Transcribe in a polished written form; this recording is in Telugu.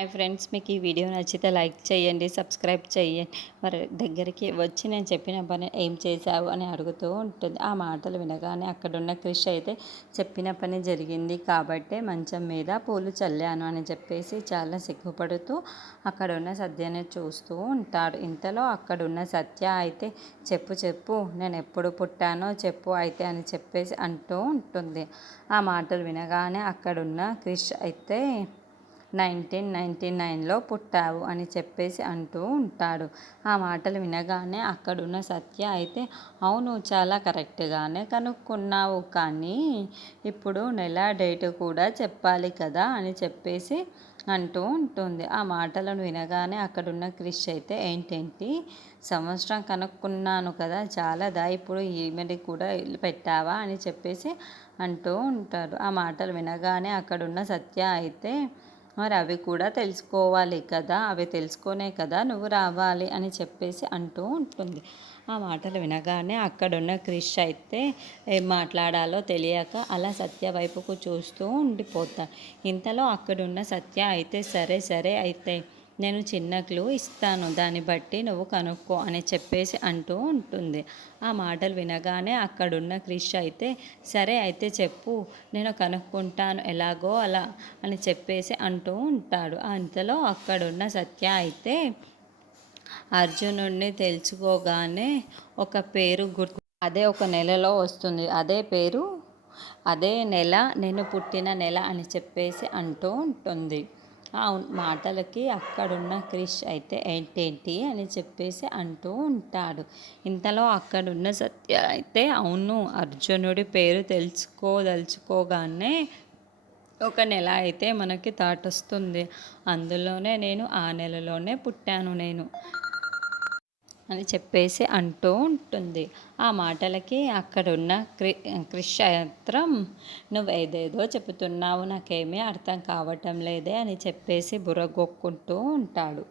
హాయ్ ఫ్రెండ్స్, మీకు ఈ వీడియో నచ్చితే లైక్ చేయండి, సబ్స్క్రైబ్ చేయండి. మరి దగ్గరికి వచ్చి నేను చెప్పిన పని ఏం చేశావు అని అడుగుతూ ఉంటుంది. ఆ మాటలు వినగానే అక్కడున్న క్రిష్ అయితే చెప్పిన పని జరిగింది కాబట్టే మంచం మీద పూలు చల్లాను అని చెప్పేసి చాలా సిగ్గుపడుతూ అక్కడున్న సత్యని చూస్తూ ఉంటాడు. ఇంతలో అక్కడున్న సత్య అయితే చెప్పు నేను ఎప్పుడు పుట్టానో చెప్పు అయితే అని చెప్పేసి అంటూ ఉంటుంది. ఆ మాటలు వినగానే అక్కడున్న క్రిష్ అయితే 1999లో పుట్టావు అని చెప్పేసి అంటూ ఉంటాడు. ఆ మాటలు వినగానే అక్కడున్న సత్య అయితే అవును, చాలా కరెక్ట్గానే కనుక్కున్నావు, కానీ ఇప్పుడు నెల డేట్ కూడా చెప్పాలి కదా అని చెప్పేసి అంటూ ఉంటుంది. ఆ మాటలను వినగానే అక్కడున్న క్రిష్ అయితే ఏంటేంటి సంవత్సరం కనుక్కున్నాను కదా చాలాదా, ఇప్పుడు ఈమెడి కూడా పెట్టావా అని చెప్పేసి అంటూ ఉంటాడు. ఆ మాటలు వినగానే అక్కడున్న సత్య అయితే మరి అవి కూడా తెలుసుకోవాలి కదా, అవి తెలుసుకొనే కదా నువ్వు రావాలి అని చెప్పేసి అంటూ ఉంటుంది. ఆ మాటలు వినగానే అక్కడున్న క్రిష్ అయితే ఏం మాట్లాడాలో తెలియక అలా సత్య వైపుకు చూస్తూ ఉండిపోతాడు. ఇంతలో అక్కడున్న సత్య అయితే సరే అయితే నేను చిన్న క్లూ ఇస్తాను, దాన్ని బట్టి నువ్వు కనుక్కో అని చెప్పేసి అంటూ ఉంటుంది. ఆ మాటలు వినగానే అక్కడున్న క్రిష్ అయితే సరే అయితే చెప్పు, నేను కనుక్కుంటాను ఎలాగో అలా అని చెప్పేసి అంటూ ఉంటాడు. అంతలో అక్కడున్న సత్య అయితే అర్జునుడిని తెలుసుకోగానే ఒక పేరు అదే ఒక నెలలో వస్తుంది, అదే పేరు అదే నెల, నేను పుట్టిన నెల అని చెప్పేసి అంటూ ఉంటుంది. ఆ మాటలకి అక్కడున్న క్రిష్ అయితే ఏంటేంటి అని చెప్పేసి అంటూ ఉంటాడు. ఇంతలో అక్కడున్న సత్య అయితే అవును, అర్జునుడి పేరు తెలుసుకోదలుచుకోగానే ఒక నెల అయితే మనకి దాటొస్తుంది, అందులోనే నేను ఆ నెలలోనే పుట్టాను నేను అని చెప్పేసి అంటూ ఉంటుంది. ఆ మాటలకి అక్కడున్న క్రిష్ మాత్రం నువ్వేదేదో చెబుతున్నావు, నాకేమీ అర్థం కావటం లేదే అని చెప్పేసి బుర్రగొక్కుంటూ ఉంటాడు.